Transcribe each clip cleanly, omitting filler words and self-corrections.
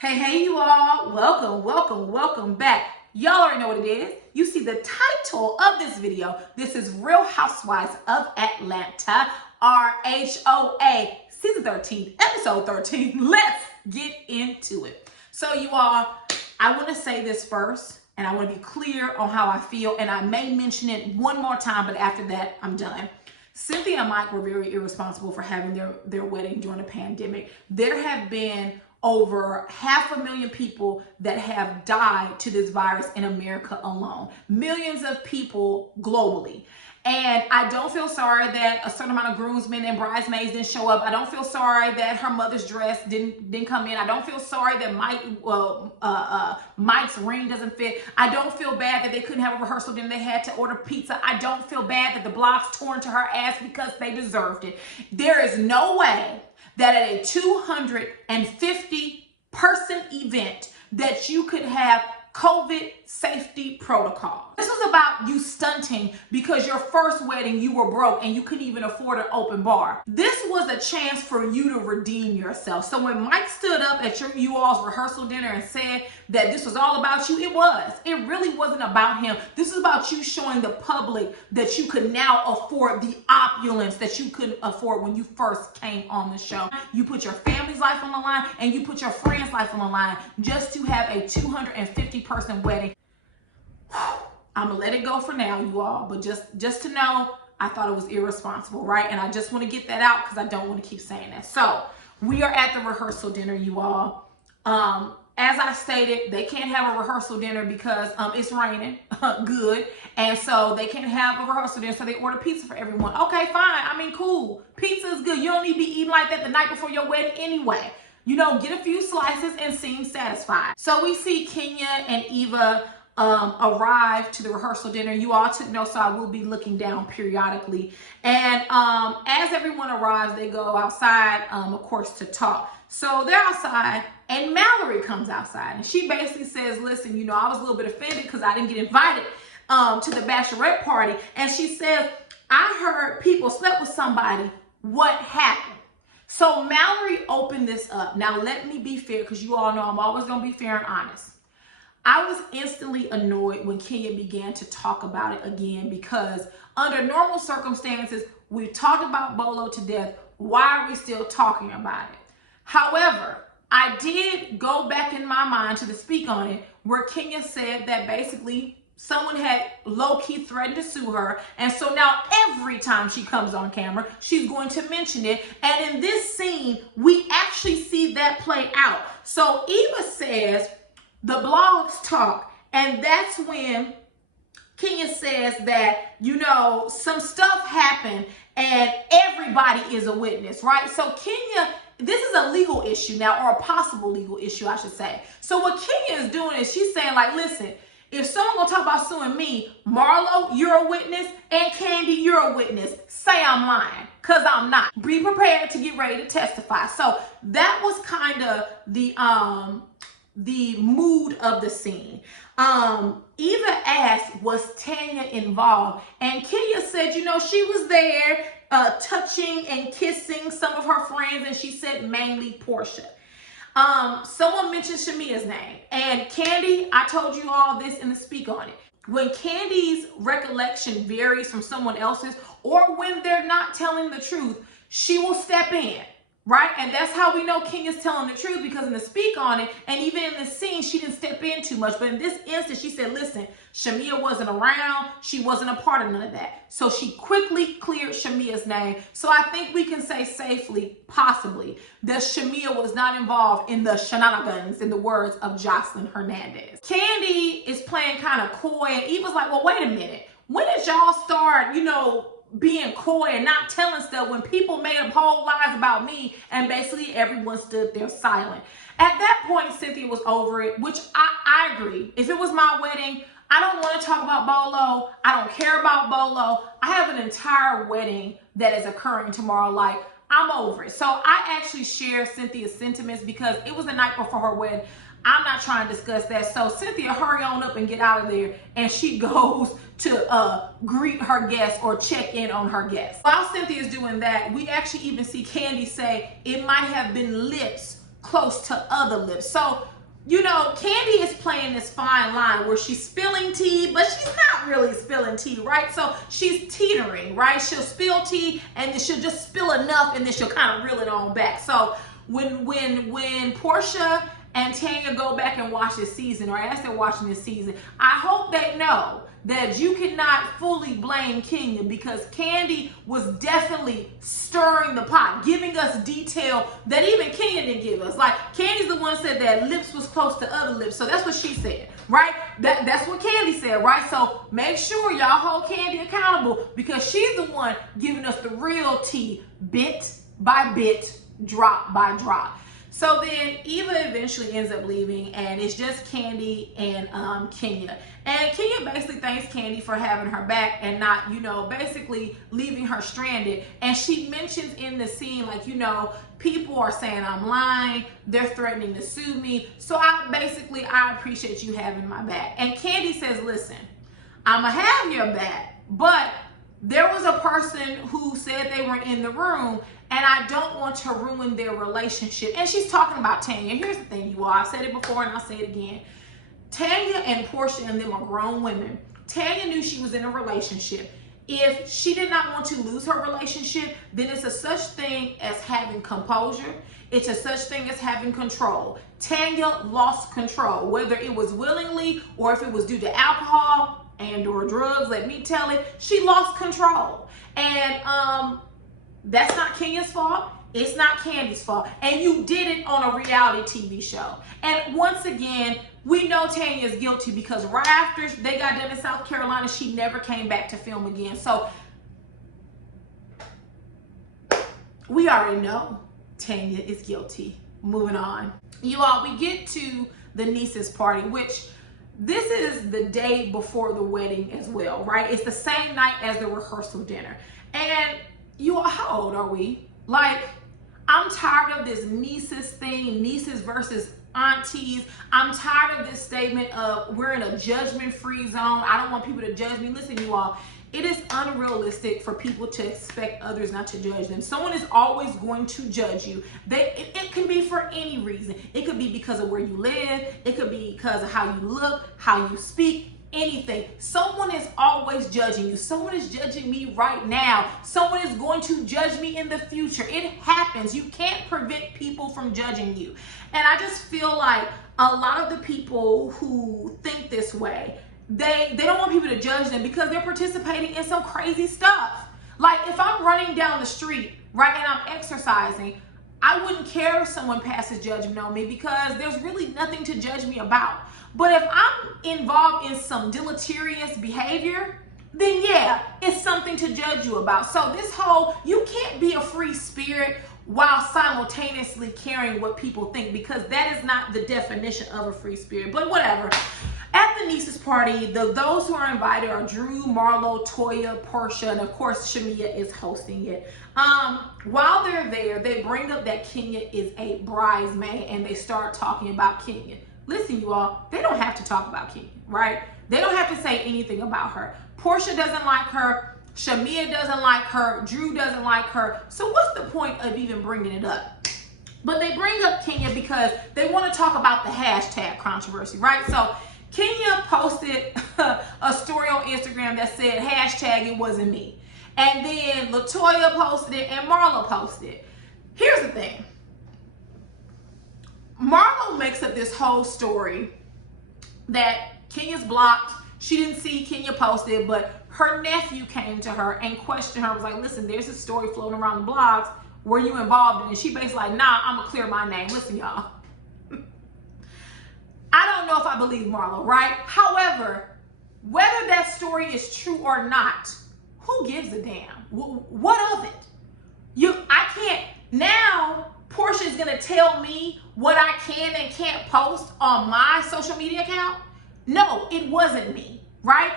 Hey, you all. Welcome back. Y'all already know what it is. You see the title of this video. This is Real Housewives of Atlanta, RHOA, season 13, episode 13. Let's get into it. So you all, I want to say this first, and I want to be clear on how I feel, and I may mention it one more time, but after that, I'm done. Cynthia and Mike were very irresponsible for having their wedding during the pandemic. There have been over 500,000 people that have died to this virus in America alone. Millions of people globally. And I don't feel sorry that a certain amount of groomsmen and bridesmaids didn't show up. I don't feel sorry that her mother's dress didn't come in. I don't feel sorry that Mike's ring doesn't fit. I don't feel bad that they couldn't have a rehearsal dinner. They had to order pizza. I don't feel bad that the blocks tore into her ass because they deserved it. There is no way that at a 250 person event that you could have COVID safety protocol. This was about you stunting because your first wedding you were broke and you couldn't even afford an open bar. This was a chance for you to redeem yourself. So when Mike stood up at you all's rehearsal dinner and said that this was all about you, it was. It really wasn't about him. This is about you showing the public that you could now afford the opulence that you couldn't afford when you first came on the show. You put your family's life on the line and you put your friends' life on the line just to have a 250 person wedding. I'm gonna let it go for now, you all, but just to know, I thought it was irresponsible, right? And I just want to get that out because I don't want to keep saying that. So we are at the rehearsal dinner, you all. As I stated, they can't have a rehearsal dinner because it's raining good, and so they can't have a rehearsal dinner, so they order pizza for everyone. Okay, fine. I mean, cool. Pizza is good. You don't need to be eating like that the night before your wedding anyway. You know, get a few slices and seem satisfied. So we see Kenya and Eva arrive to the rehearsal dinner. You all took notes, so I will be looking down periodically. And as everyone arrives, they go outside, of course, to talk. So they're outside, and Mallory comes outside, and she basically says, listen, you know, I was a little bit offended because I didn't get invited to the bachelorette party. And she says, I heard people slept with somebody. What happened? So Mallory opened this up. Now, let me be fair, because you all know I'm always going to be fair and honest. I was instantly annoyed when Kenya began to talk about it again, because under normal circumstances, we've talked about Bolo to death. Why are we still talking about it? However, I did go back in my mind to the speak on it where Kenya said that basically someone had low-key threatened to sue her. And so now every time she comes on camera, she's going to mention it. And in this scene, we actually see that play out. So Eva says, the blogs talk, and that's when Kenya says that, you know, some stuff happened and everybody is a witness, right? So Kenya, this is a legal issue now, or a possible legal issue, I should say. So what Kenya is doing is she's saying, like, listen, if someone gonna talk about suing me, Marlo, you're a witness, and Candy, you're a witness. Say I'm lying, because I'm not. Be prepared to get ready to testify. So that was kind of the mood of the scene. Eva asked, was Tanya involved? And Kenya said, you know, she was there touching and kissing some of her friends, and she said mainly Portia. Someone mentioned Shamia's name. And Candy, I told you all this in the speak on it. When Candy's recollection varies from someone else's, or when they're not telling the truth, she will step in. Right? And that's how we know Kenya's telling the truth, because in the speak on it, and even in the scene, she didn't step in too much. But in this instance, she said, listen, Shamia wasn't around. She wasn't a part of none of that. So she quickly cleared Shamia's name. So I think we can say safely, possibly, that Shamia was not involved in the shenanigans, in the words of Jocelyn Hernandez. Candy is playing kind of coy, and Eva's like, well, wait a minute. When did y'all start, you know, being coy and not telling stuff when people made up whole lies about me and basically everyone stood there silent? At that point, Cynthia was over it, which I agree. If it was my wedding, I don't want to talk about Bolo. I don't care about Bolo. I have an entire wedding that is occurring tomorrow. Like, I'm over it. So I actually share Cynthia's sentiments because it was the night before her wedding. I'm not trying to discuss that. So Cynthia, hurry on up and get out of there. And she goes to greet her guests or check in on her guests. While Cynthia's doing that, we actually even see Candy say it might have been lips close to other lips. So, you know, Kandi is playing this fine line where she's spilling tea, but she's not really spilling tea, right? So she's teetering, right? She'll spill tea and then she'll just spill enough and then she'll kind of reel it on back. So when Porsha and Tanya go back and watch this season, or as they're watching this season, I hope they know that you cannot fully blame Kenya, because Kandi was definitely stirring the pot, giving us detail that even Kenya didn't give us. Like, Kandi's the one who said that lips was close to other lips, so that's what she said, right? That's what Kandi said, right? So make sure y'all hold Kandi accountable, because she's the one giving us the real tea, bit by bit, drop by drop. So then Eva eventually ends up leaving, and it's just Kandi and Kenya. And Kenya basically thanks Kandi for having her back and not, you know, basically leaving her stranded. And she mentions in the scene, like, you know, people are saying I'm lying, they're threatening to sue me. So I appreciate you having my back. And Kandi says, listen, I'ma have your back, but there was a person who said they were in the room, and I don't want to ruin their relationship. And she's talking about Tanya. Here's the thing, you all. I've said it before and I'll say it again. Tanya and Porsha and them are grown women. Tanya knew she was in a relationship. If she did not want to lose her relationship, then it's a such thing as having composure. It's a such thing as having control. Tanya lost control, whether it was willingly or if it was due to alcohol and or drugs. Let me tell it, she lost control. And that's not Kenya's fault. It's not Kandi's fault. And you did it on a reality TV show. And once again, we know Tanya is guilty, because right after they got done in South Carolina, she never came back to film again. So we already know Tanya is guilty. Moving on. You all, we get to the niece's party, which this is the day before the wedding as well, right? It's the same night as the rehearsal dinner. And you all, how old are we? Like, I'm tired of this nieces thing, nieces versus aunties. I'm tired of this statement of we're in a judgment-free zone. I don't want people to judge me. Listen, you all, it is unrealistic for people to expect others not to judge them. Someone is always going to judge you. It can be for any reason. It could be because of where you live. It could be because of how you look, how you speak, anything. Someone is always judging you. Someone is judging me right now. Someone is going to judge me in the future. It happens. You can't prevent people from judging you. And I just feel like a lot of the people who think this way, they don't want people to judge them because they're participating in some crazy stuff. Like, if I'm running down the street, right, and I'm exercising, I wouldn't care if someone passes judgment on me because there's really nothing to judge me about. But if I'm involved in some deleterious behavior, then yeah, it's something to judge you about. So this whole, you can't be a free spirit while simultaneously caring what people think, because that is not the definition of a free spirit. But whatever. At the niece's party, those who are invited are Drew, Marlo, Toya, Porsha, and of course Shamia is hosting it. While they're there, they bring up that Kenya is a bridesmaid and they start talking about Kenya. Listen, you all, they don't have to talk about Kenya, right? They don't have to say anything about her. Porsha doesn't like her. Shamia doesn't like her. Drew doesn't like her. So what's the point of even bringing it up? But they bring up Kenya because they want to talk about the hashtag controversy, right? So Kenya posted a story on Instagram that said hashtag it wasn't me. And then LaToya posted it and Marlo posted it. Here's the thing. Marlo makes up this whole story that Kenya's blocked. She didn't see Kenya posted, but her nephew came to her and questioned her. Was like, listen, there's a story floating around the blogs. Were you involved in it? And she basically like, nah, I'm gonna clear my name. Listen, y'all. I don't know if I believe Marlo, right? However, whether that story is true or not, who gives a damn? What of it? I can't. Now, Porsha is gonna tell me what I can and can't post on my social media account? No, it wasn't me, right?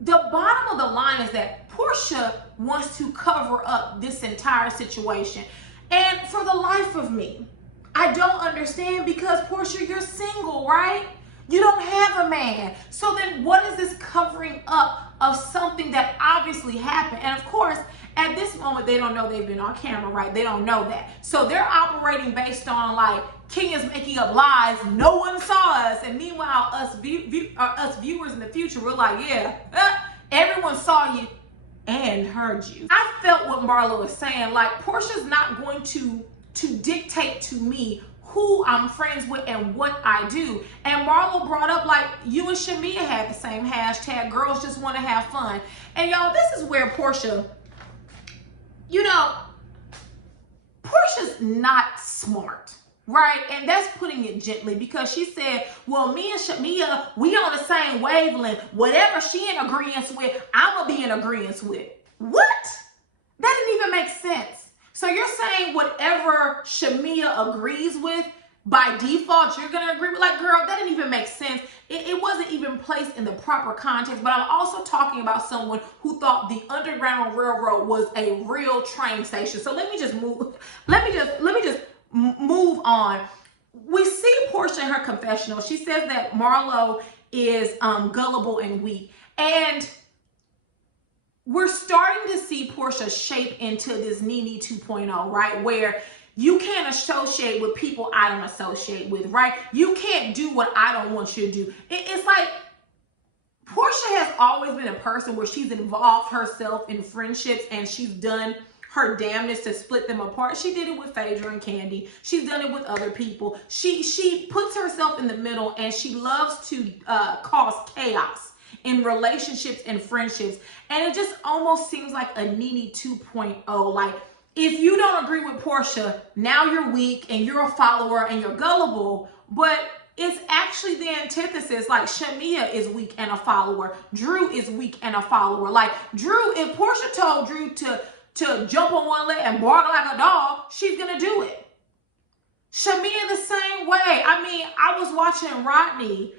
The bottom of the line is that Porsha wants to cover up this entire situation. And for the life of me, I don't understand, because Porsha, you're single, right? You don't have a man. So then what is this covering up of something that obviously happened. And of course, at this moment, they don't know they've been on camera, right? They don't know that. So they're operating based on like, Kenya's making up lies. No one saw us. And meanwhile, us viewers in the future, we're like, yeah, everyone saw you and heard you. I felt what Marlo was saying. Like, Portia's not going to dictate to me who I'm friends with and what I do. And Marlo brought up, like, you and Shamia had the same hashtag, girls just want to have fun. And y'all, this is where Portia, you know, Portia's not smart, right? And that's putting it gently, because she said, well, me and Shamia, we on the same wavelength. Whatever she in agreement with, I'm gonna be in agreement with. What? That didn't even make sense. So you're saying whatever Shamia agrees with, by default, you're going to agree with? Like, girl, that didn't even make sense. It wasn't even placed in the proper context. But I'm also talking about someone who thought the Underground Railroad was a real train station. So let me just move. Let me just move on. We see Portia in her confessional. She says that Marlo is gullible and weak. And we're starting to see Portia shape into this Nene 2.0, right? Where you can't associate with people I don't associate with, right? You can't do what I don't want you to do. It's like Portia has always been a person where she's involved herself in friendships and she's done her damnness to split them apart. She did it with Phaedra and Candy. She's done it with other people. She puts herself in the middle, and she loves to cause chaos in relationships and friendships. And it just almost seems like a Nene 2.0. Like, if you don't agree with Portia, now you're weak and you're a follower and you're gullible. But it's actually the antithesis. Like, Shamia is weak and a follower. Drew is weak and a follower. Like, Drew, if Portia told Drew to jump on one leg and bark like a dog, she's gonna do it. Shamia the same way. I mean, I was watching Rodney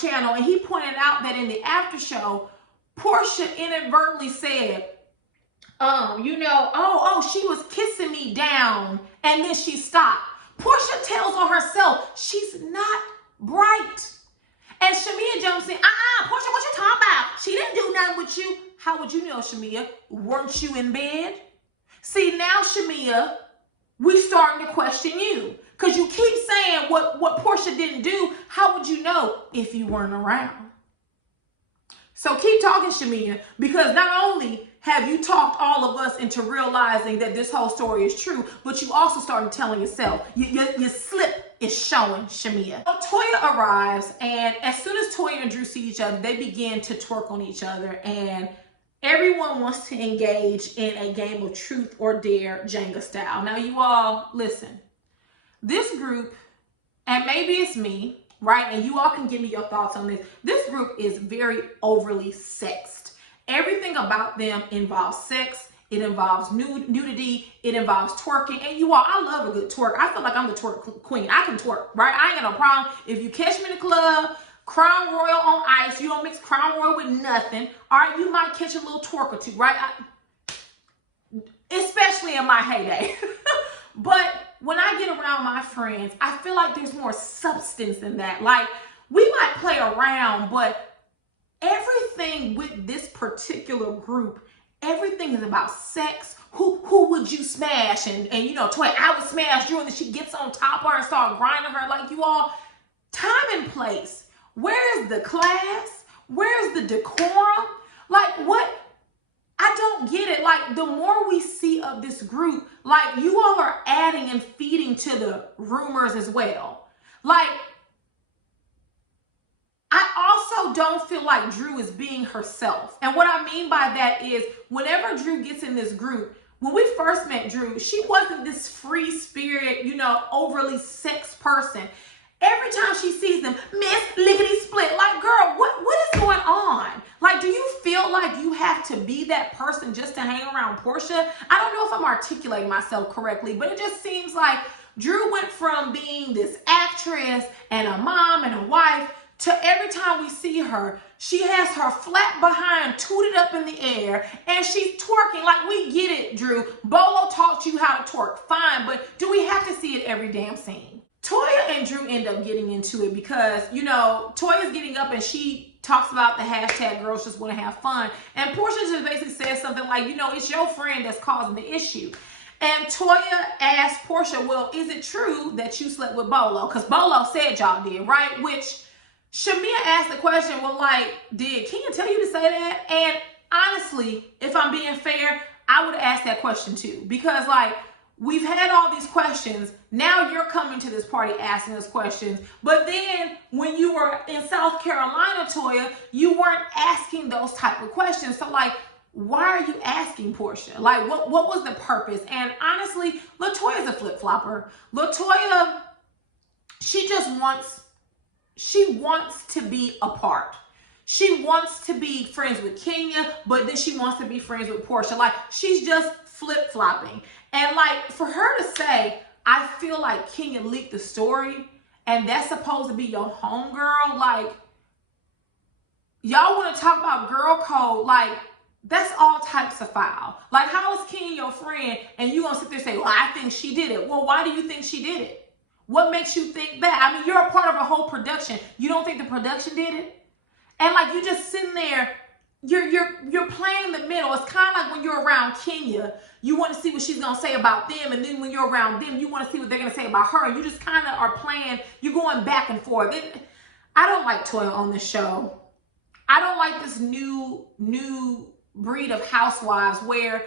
channel, and he pointed out that in the after show, Portia inadvertently said, she was kissing me down, and then she stopped. Portia tells on herself she's not bright. And Shamia jumps in, Portia, what you talking about? She didn't do nothing with you. How would you know, Shamia? Weren't you in bed? See, now, Shamia, we starting to question you. Because you keep saying what Portia didn't do. How would you know if you weren't around? So keep talking, Shamia, because not only have you talked all of us into realizing that this whole story is true, but you also started telling yourself. Your slip is showing, Shamia. So Toya arrives, and as soon as Toya and Drew see each other, they begin to twerk on each other, and everyone wants to engage in a game of truth or dare, Jenga style. Now, you all, listen. This group, and maybe it's me, right? And you all can give me your thoughts on this. This group is very overly sexed. Everything about them involves sex. It involves nudity. It involves twerking. And you all, I love a good twerk. I feel like I'm the twerk queen. I can twerk, right? I ain't got no problem. If you catch me in the club, Crown Royal on ice, you don't mix Crown Royal with nothing. All right, you might catch a little twerk or two, right? Especially in my heyday. But when I get around my friends, I feel like there's more substance than that. Like, we might play around, but everything with this particular group, everything is about sex. Who would you smash? And Toya, I would smash Drew, and then she gets on top of her and start grinding her. Like, you all, time and place. Where is the class? Where is the decorum? Like, what? I don't get it. Like, the more we see of this group, like, you all are adding and feeding to the rumors as well. Like, I also don't feel like Drew is being herself. And what I mean by that is, whenever Drew gets in this group, when we first met Drew, she wasn't this free spirit, overly sex person. Every time she sees them, Miss Lickety Split, like, girl, what is going on? Like, do you feel like you have to be that person just to hang around Portia? I don't know if I'm articulating myself correctly, but it just seems like Drew went from being this actress and a mom and a wife to every time we see her, she has her flat behind tooted up in the air and she's twerking. Like, we get it, Drew. Bolo taught you how to twerk, fine, but do we have to see it every damn scene? Toya and Drew end up getting into it because, you know, Toya's getting up and she talks about the hashtag girls just want to have fun. And Portia just basically says something like, you know, it's your friend that's causing the issue. And Toya asked Portia, well, is it true that you slept with Bolo? Because Bolo said y'all did, right? Which Shamia asked the question, well, like, did Kenya tell you to say that? And honestly, if I'm being fair, I would ask that question too. Because, like, we've had all these questions. Now you're coming to this party asking us questions. But then when you were in South Carolina, Toya, you weren't asking those type of questions. So, like, why are you asking Portia? Like, what was the purpose? And honestly, LaToya's a flip-flopper. LaToya, she wants to be a part. She wants to be friends with Kenya, but then she wants to be friends with Portia. Like, she's just flip-flopping. And, like, for her to say, I feel like Kenya leaked the story, and that's supposed to be your homegirl, like, y'all want to talk about girl code, like, that's all types of foul. Like, how is Kenya your friend, and you gonna sit there and say, well, I think she did it. Well, why do you think she did it? What makes you think that? I mean, you're a part of a whole production. You don't think the production did it? And, like, you just sitting there, you're playing in the middle. It's kind of like when you're around Kenya, you want to see what she's going to say about them. And then when you're around them, you want to see what they're going to say about her. And you just kind of are playing, you're going back and forth. I don't like Toya on this show. I don't like this new breed of housewives where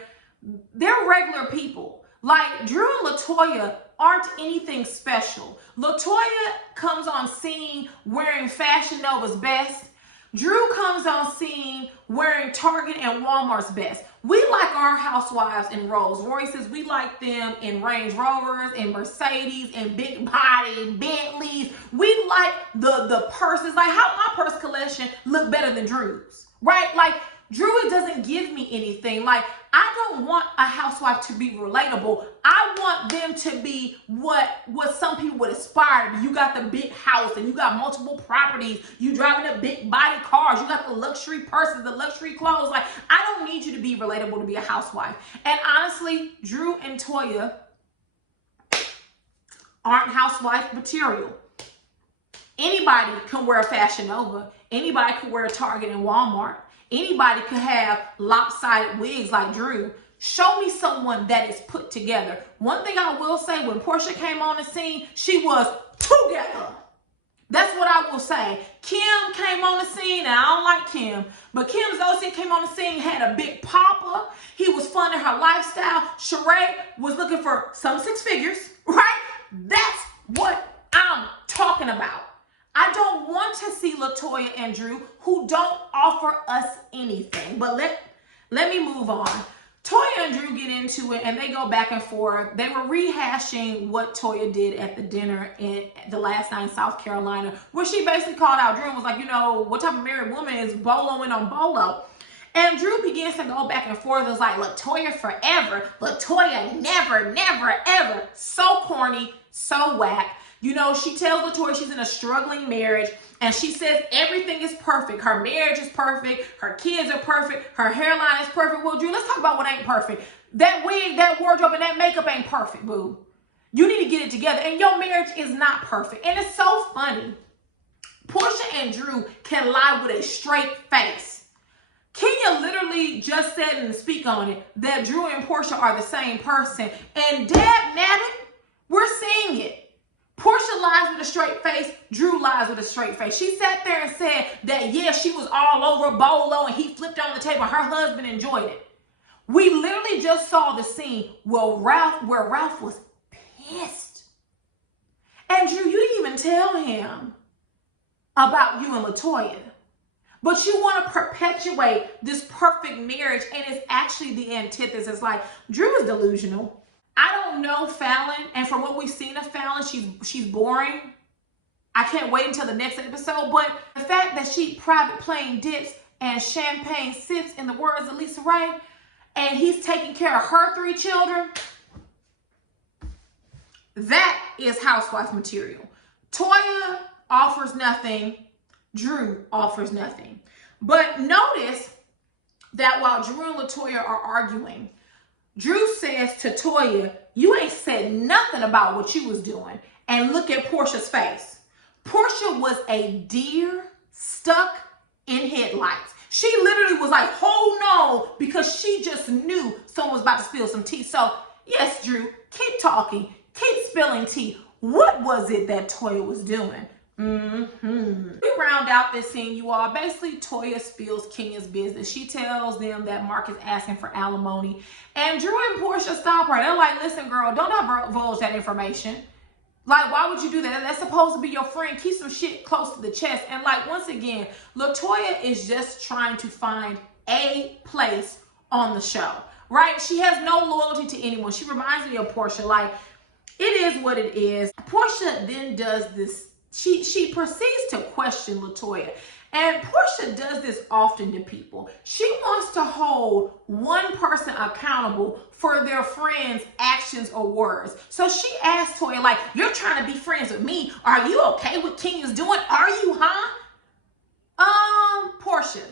they're regular people. Like, Drew and LaToya aren't anything special. LaToya comes on scene wearing Fashion Nova's best. Drew comes on scene wearing Target and Walmart's best. We like our housewives in Rolls Royces. We like them in Range Rovers, in Mercedes, in big body, Bentleys. We like the purses. Like, how my purse collection look better than Drew's, right? Like, Drew doesn't give me anything. Like, I don't want a housewife to be relatable. I want them to be what some people would aspire to be. You got the big house and you got multiple properties. You driving the big body cars. You got the luxury purses, the luxury clothes. Like, I don't need you to be relatable to be a housewife. And honestly, Drew and Toya aren't housewife material. Anybody can wear a Fashion Nova. Anybody can wear a Target and Walmart. Anybody could have lopsided wigs like Drew. Show me someone that is put together. One thing I will say, when Portia came on the scene, she was together. That's what I will say. Kim came on the scene, and I don't like Kim, but Kim Zolcian came on the scene, had a big papa. He was funding her lifestyle. Sheree was looking for some six figures, right? That's what I'm talking about. I don't want to see LaToya and Drew who don't offer us anything. But let me move on. Toya and Drew get into it and they go back and forth. They were rehashing what Toya did at the dinner in the last night in South Carolina, where she basically called out Drew and was like, you know, what type of married woman is boloing on Bolo? And Drew begins to go back and forth. It was like, LaToya forever. LaToya never, never, ever. So corny, so whack. You know, she tells LaToya she's in a struggling marriage, and she says everything is perfect. Her marriage is perfect. Her kids are perfect. Her hairline is perfect. Well, Drew, let's talk about what ain't perfect. That wig, that wardrobe, and that makeup ain't perfect, boo. You need to get it together, and your marriage is not perfect. And it's so funny. Portia and Drew can lie with a straight face. Kenya literally just said and speak on it that Drew and Portia are the same person. And dad nabbit, we're seeing it. Portia lies with a straight face. Drew lies with a straight face. She sat there and said that, yeah, she was all over Bolo and he flipped on the table. Her husband enjoyed it. We literally just saw the scene where Ralph was pissed. And Drew, you didn't even tell him about you and LaToya. But you want to perpetuate this perfect marriage, and it's actually the antithesis. Like, Drew is delusional. I don't know Fallon, and from what we've seen of Fallon, she's boring. I can't wait until the next episode, but the fact that she private plane dips and champagne sips, in the words of Lisa Ray, and he's taking care of her 3 children, that is housewife material. Toya offers nothing. Drew offers nothing. But notice that while Drew and LaToya are arguing, Drew says to Toya, you ain't said nothing about what you was doing. and look at Portia's face. Portia was a deer stuck in headlights. She literally was like, oh no, because she just knew someone was about to spill some tea. So yes, Drew, keep talking, keep spilling tea. What was it that Toya was doing? We round out this scene, you all. Basically, Toya spills Kenya's business. She tells them that Mark is asking for alimony. And Drew and Portia stop her. They're like, listen, girl, don't divulge that information. Like, why would you do that? That's supposed to be your friend. Keep some shit close to the chest. And like, once again, LaToya is just trying to find a place on the show, right? She has no loyalty to anyone. She reminds me of Portia. Like, it is what it is. Portia then does this. She proceeds to question LaToya. And Portia does this often to people. She wants to hold one person accountable for their friend's actions or words. So she asks Toya, like, you're trying to be friends with me. Are you okay with Kenya's doing? Are you, huh? Portia,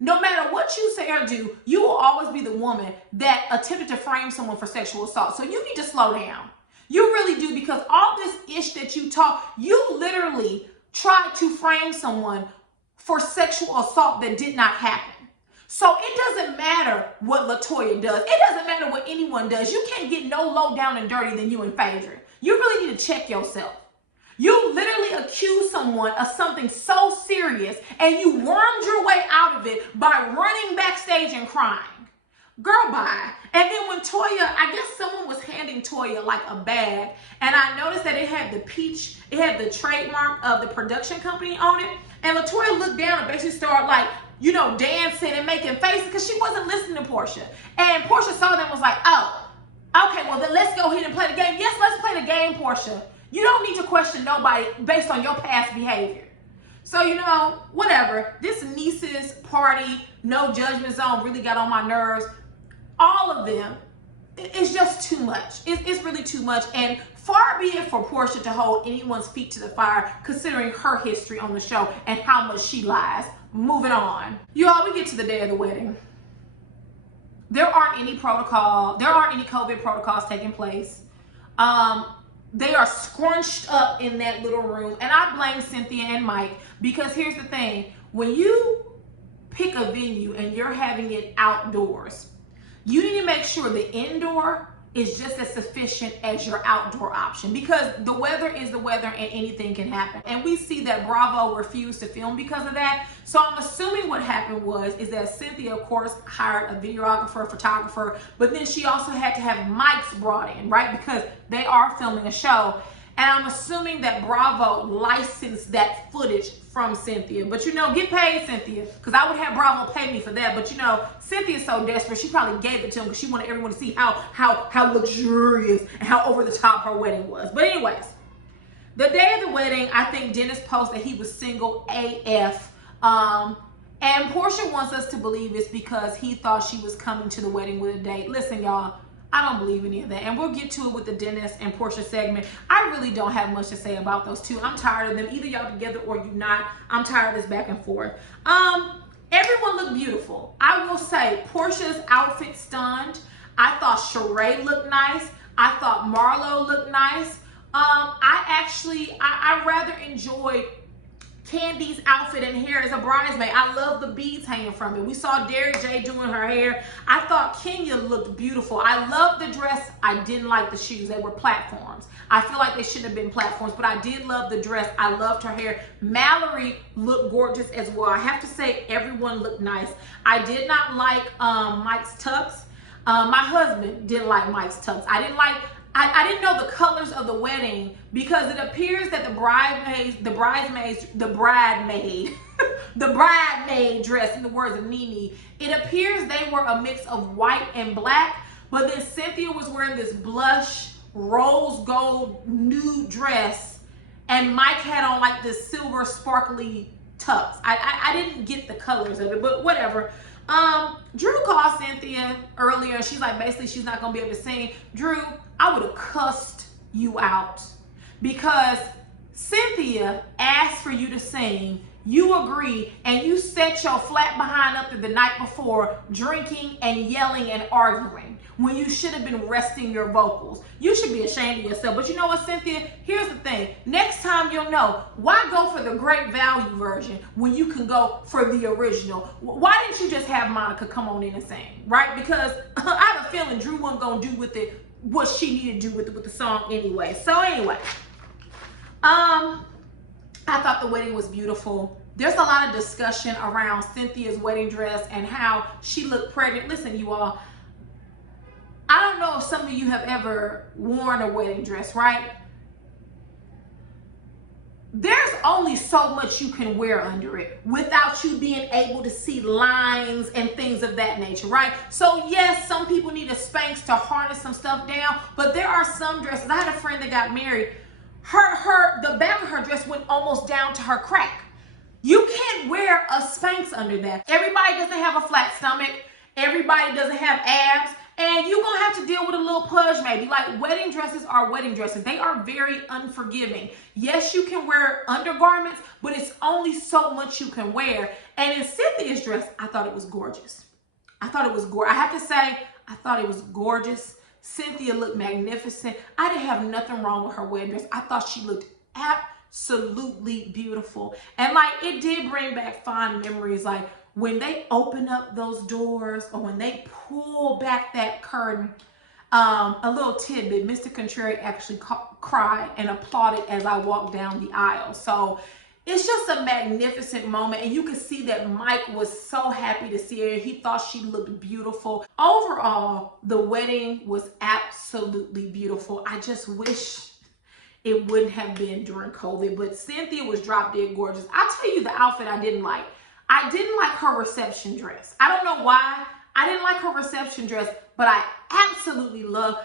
no matter what you say or do, you will always be the woman that attempted to frame someone for sexual assault. So you need to slow down. You really do, because all this ish that you talk, you literally tried to frame someone for sexual assault that did not happen. So it doesn't matter what LaToya does. It doesn't matter what anyone does. You can't get no low down and dirty than you and Phaedra. You really need to check yourself. You literally accused someone of something so serious and you wormed your way out of it by running backstage and crying. Girl, bye. And then when Toya, I guess someone was handing Toya like a bag, and I noticed that it had the peach, it had the trademark of the production company on it. And LaToya looked down and basically started like, you know, dancing and making faces because she wasn't listening to Portia. And Portia saw them and was like, oh, okay, well then let's go ahead and play the game. Yes, let's play the game, Portia. You don't need to question nobody based on your past behavior. So, you know, whatever. This niece's party, no judgment zone really got on my nerves. All of them, it's just too much. It's really too much. And far be it for Portia to hold anyone's feet to the fire, considering her history on the show and how much she lies. Moving on. You all, we get to the day of the wedding. There aren't any COVID protocols taking place. They are scrunched up in that little room. And I blame Cynthia and Mike, because here's the thing. When you pick a venue and you're having it outdoors, you need to make sure the indoor is just as sufficient as your outdoor option, because the weather is the weather and anything can happen. And we see that Bravo refused to film because of that. So I'm assuming what happened is that Cynthia, of course, hired a videographer, a photographer, but then she also had to have mics brought in, right? Because they are filming a show. And I'm assuming that Bravo licensed that footage from Cynthia. But, you know, get paid, Cynthia, because I would have Bravo pay me for that. But, you know, Cynthia's so desperate, she probably gave it to him because she wanted everyone to see how luxurious and how over the top her wedding was. But anyways, the day of the wedding, I think Dennis posted that he was single AF. And Portia wants us to believe it's because he thought she was coming to the wedding with a date. Listen, y'all. I don't believe any of that. And we'll get to it with the Dennis and Portia segment. I really don't have much to say about those two. I'm tired of them. Either y'all together or you not. I'm tired of this back and forth. Everyone looked beautiful. I will say Portia's outfit stunned. I thought Sheree looked nice. I thought Marlo looked nice. I rather enjoyed Candy's outfit and hair as a bridesmaid. I love the beads hanging from it. We saw Derrick J doing her hair. I thought Kenya looked beautiful. I love the dress. I didn't like the shoes. They were platforms. I feel like they shouldn't have been platforms, but I did love the dress. I loved her hair. Mallory looked gorgeous as well. I have to say everyone looked nice. I did not like Mike's tux. My husband didn't like Mike's tux. I didn't know the colors of the wedding, because it appears that the bridemaid dress, in the words of Nene, it appears they were a mix of white and black, but then Cynthia was wearing this blush rose gold nude dress, and Mike had on like this silver sparkly tux. I didn't get the colors of it, but whatever. Drew called Cynthia earlier. She's like, basically, she's not gonna be able to sing. Drew, I would have cussed you out, because Cynthia asked for you to sing, you agree, and you set your flat behind up the night before, drinking and yelling and arguing when you should have been resting your vocals. You should be ashamed of yourself. But you know what, Cynthia? Here's the thing. Next time you'll know. Why go for the great value version when you can go for the original? Why didn't you just have Monica come on in and sing, right? Because I have a feeling Drew wasn't going to do with it what she needed to do with the song anyway. So anyway, I thought the wedding was beautiful. There's a lot of discussion around Cynthia's wedding dress and how she looked pregnant. Listen, you all, I don't know if some of you have ever worn a wedding dress, right? There's only so much you can wear under it without you being able to see lines and things of that nature, right? So yes, some people need a Spanx to harness some stuff down, but there are some dresses. I had a friend that got married. The back of her dress went almost down to her crack. You can't wear a Spanx under that. Everybody doesn't have a flat stomach. Everybody doesn't have abs. And you're going to have to deal with a little pudge maybe. Like, wedding dresses are wedding dresses. They are very unforgiving. Yes, you can wear undergarments, but it's only so much you can wear. And in Cynthia's dress, I thought it was gorgeous. I thought it was gorgeous. I have to say, I thought it was gorgeous. Cynthia looked magnificent. I didn't have nothing wrong with her wedding dress. I thought she looked absolutely beautiful. And like, it did bring back fond memories. Like when they open up those doors or when they pull back that curtain. A little tidbit, Mr. Contrary actually cried and applauded as I walked down the aisle. So it's just a magnificent moment, and you can see that Mike was so happy to see her. He thought she looked beautiful. Overall, the wedding was absolutely beautiful. I just wish it wouldn't have been during COVID, but Cynthia was drop dead gorgeous. I'll tell you the outfit I didn't like. I didn't like her reception dress. I don't know why. I didn't like her reception dress, but I absolutely loved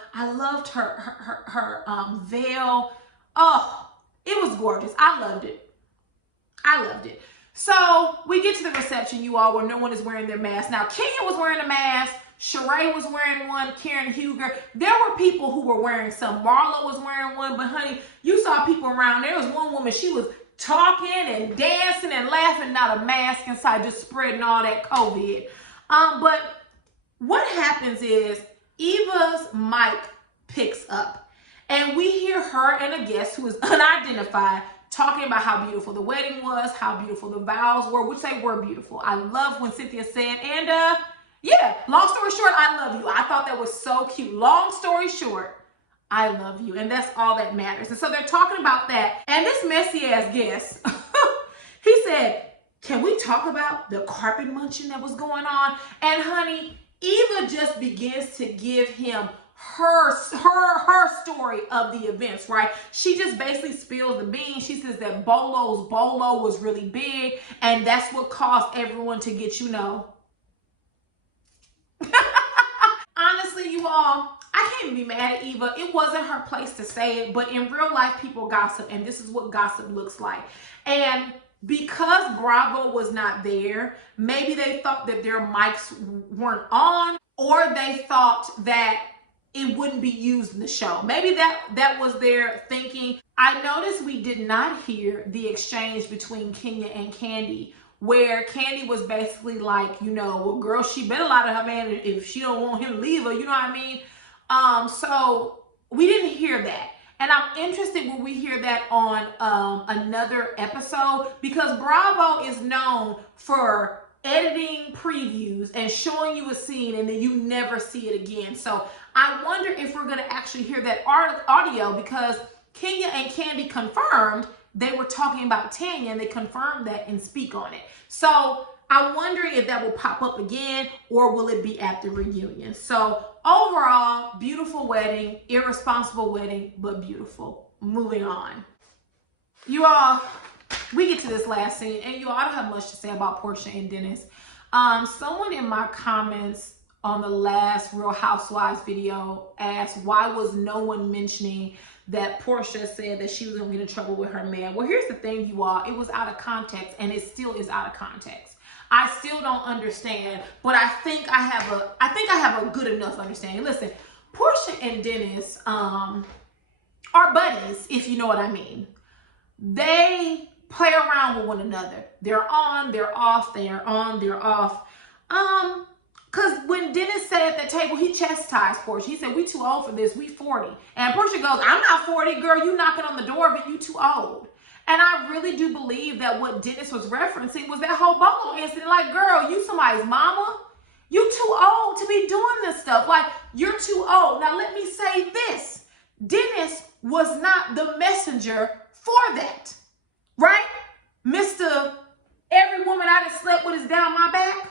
her veil. Oh, it was gorgeous. I loved it. I loved it. So we get to the reception, you all, where no one is wearing their mask. Now, Kenya was wearing a mask. Sheree was wearing one. Karen Huger. There were people who were wearing some. Marla was wearing one. But, honey, you saw people around. There was one woman. She was talking and dancing and laughing, not a mask inside, just spreading all that COVID. But what happens is Eva's mic picks up. And we hear her and a guest who is unidentified talking about how beautiful the wedding was, how beautiful the vows were, which they were beautiful. I love when Cynthia said, and yeah, long story short, I love you. I thought that was so cute. Long story short, I love you. And that's all that matters. And so they're talking about that. And this messy ass guest, he said, can we talk about the carpet munching that was going on? And honey, Eva just begins to give him her story of the events, right? She just basically spills the beans. She says that Bolo's bolo was really big, and that's what caused everyone to get, you know. Honestly, you all, I can't be mad at Eva. It wasn't her place to say it, but in real life, people gossip, and this is what gossip looks like. And because Bravo was not there, maybe they thought that their mics weren't on, or they thought that it wouldn't be used in the show. Maybe that was their thinking. I noticed we did not hear the exchange between Kenya and Candy, where Candy was basically like, you know, well, girl, she better lie to her man if she don't want him to leave her, you know what I mean? So we didn't hear that. And I'm interested when we hear that on another episode, because Bravo is known for editing previews and showing you a scene and then you never see it again. So I wonder if we're going to actually hear that audio, because Kenya and Candy confirmed they were talking about Tanya, and they confirmed that and speak on it. So I'm wondering if that will pop up again, or will it be at the reunion? So overall, beautiful wedding, irresponsible wedding, but beautiful. Moving on. You all, we get to this last scene, and you all, I don't have much to say about Portia and Dennis. Someone in my comments on the last Real Housewives video asked, why was no one mentioning that Portia said that she was going to get in trouble with her man? Well, here's the thing, you all. It was out of context, and it still is out of context. I still don't understand, but I think I have a good enough understanding. Listen, Portia and Dennis are buddies, if you know what I mean. They play around down with one another. They're on, they're off, they are on, they're off. Because when Dennis sat at the table, he chastised Portia. He said, we too old for this, we 40. And Portia goes, I'm not 40, girl, you knocking on the door, but you too old. And I really do believe that what Dennis was referencing was that whole bolo incident. Like, girl, you somebody's mama. You too old to be doing this stuff. Like, you're too old. Now, let me say this. Dennis was not the messenger for that, right? Mr. Every woman I done slept with is down my back.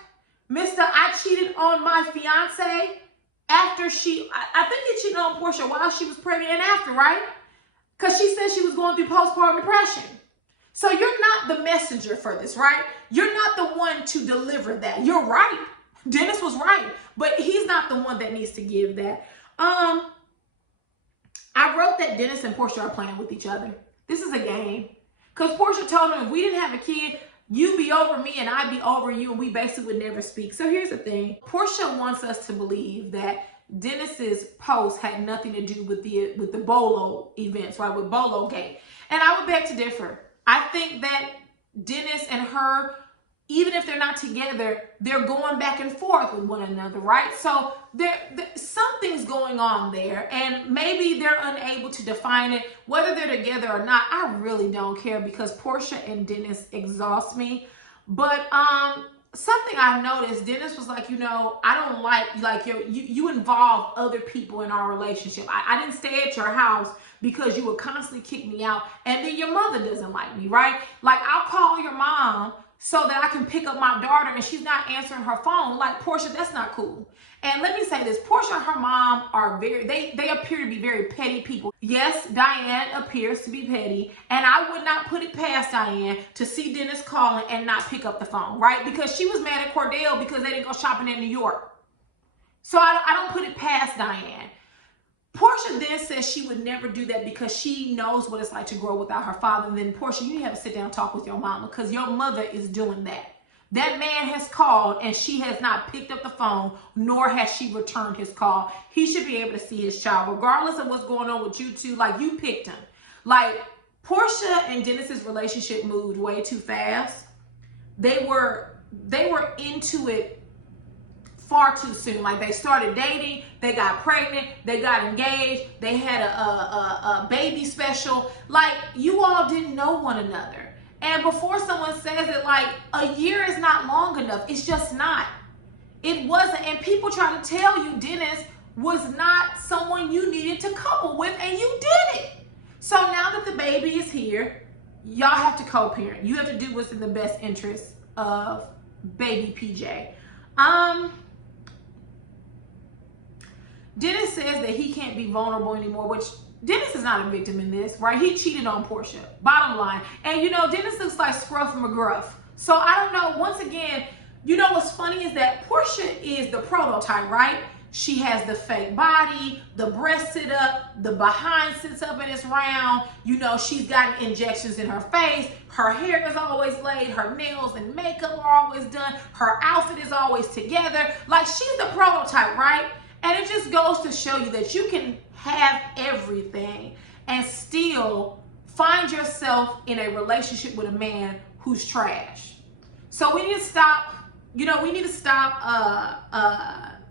Mr. I cheated on my fiance after I think he cheated on Portia while she was pregnant and after, right? Because she said she was going through postpartum depression. So you're not the messenger for this, right? You're not the one to deliver that. You're right. Dennis was right, but he's not the one that needs to give that. I wrote that Dennis and Portia are playing with each other. This is a game. Because Portia told him, if we didn't have a kid, you be over me and I be over you, and we basically would never speak. So here's the thing. Portia wants us to believe that Dennis's post had nothing to do with the Bolo events, right? With Bolo Gate. And I would beg to differ. I think that Dennis and her, even if they're not together, they're going back and forth with one another, right? So something's going on there, and maybe they're unable to define it. Whether they're together or not, I really don't care, because Portia and Dennis exhaust me. But something I noticed, Dennis was like, I don't like you involve other people in our relationship. I didn't stay at your house because you would constantly kick me out, and then your mother doesn't like me, right? Like, I'll call your mom so that I can pick up my daughter and she's not answering her phone. Like, Portia, that's not cool. And let me say this, Portia and her mom are they appear to be very petty people. Yes, Diane appears to be petty, and I would not put it past Diane to see Dennis calling and not pick up the phone, right? Because she was mad at Cordell because they didn't go shopping in New York. So I don't put it past Diane. Portia then says she would never do that because she knows what it's like to grow without her father. And then, Portia, you need to have a sit down and talk with your mama, because your mother is doing that. That man has called and she has not picked up the phone, nor has she returned his call. He should be able to see his child, regardless of what's going on with you two. Like, you picked him. Like, Portia and Dennis's relationship moved way too fast. They were into it far too soon. Like, they started dating, they got pregnant, they got engaged, they had a baby special. Like, you all didn't know one another. And before someone says it, like, a year is not long enough. It's just not. It wasn't. And people try to tell you Dennis was not someone you needed to couple with, and you did it. So now that the baby is here, y'all have to co-parent. You have to do what's in the best interest of baby PJ. Dennis says that he can't be vulnerable anymore, which Dennis is not a victim in this, right? He cheated on Portia, bottom line. And Dennis looks like Scruff McGruff. So I don't know, once again, what's funny is that Portia is the prototype, right? She has the fake body, the breast sit up, the behind sits up and it's round. She's gotten injections in her face. Her hair is always laid. Her nails and makeup are always done. Her outfit is always together. Like, she's the prototype, right? And it just goes to show you that you can have everything and still find yourself in a relationship with a man who's trash. So we need to stop,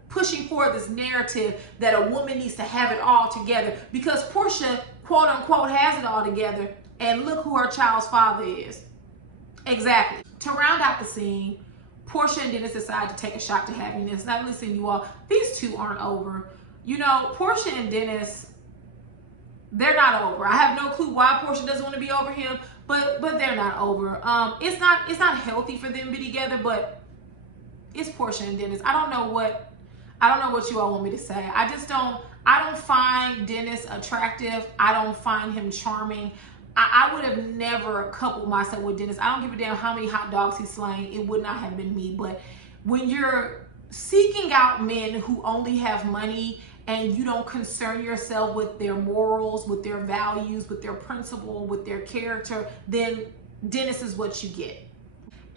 pushing forward this narrative that a woman needs to have it all together, because Portia, quote unquote, has it all together, and look who her child's father is. Exactly. To round out the scene, Portia and Dennis decide to take a shot to happiness. Now, listen, you all, these two aren't over. Portia and Dennis, they're not over. I have no clue why Portia doesn't want to be over him, but they're not over. It's not healthy for them to be together, but it's Portia and Dennis. I don't know what you all want me to say. I don't find Dennis attractive. I don't find him charming. I would have never coupled myself with Dennis. I don't give a damn how many hot dogs he's slaying. It would not have been me. But when you're seeking out men who only have money and you don't concern yourself with their morals, with their values, with their principle, with their character, then Dennis is what you get.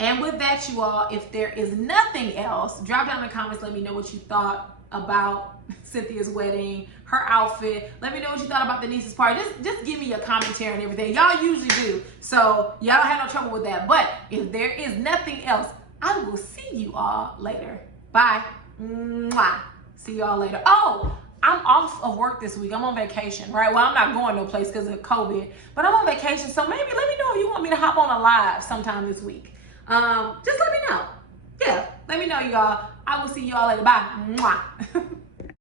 And with that, you all, if there is nothing else, drop down in the comments, let me know what you thought about Cynthia's wedding, her outfit. Let me know what you thought about the niece's party. Just give me your commentary and everything. Y'all usually do. So y'all don't have no trouble with that. But if there is nothing else, I will see you all later. Bye. Mwah. See y'all later. Oh, I'm off of work this week. I'm on vacation, right? Well, I'm not going no place because of COVID, but I'm on vacation. So maybe let me know if you want me to hop on a live sometime this week. Just let me know. Yeah, let me know, y'all. I will see y'all later. Bye. Mwah.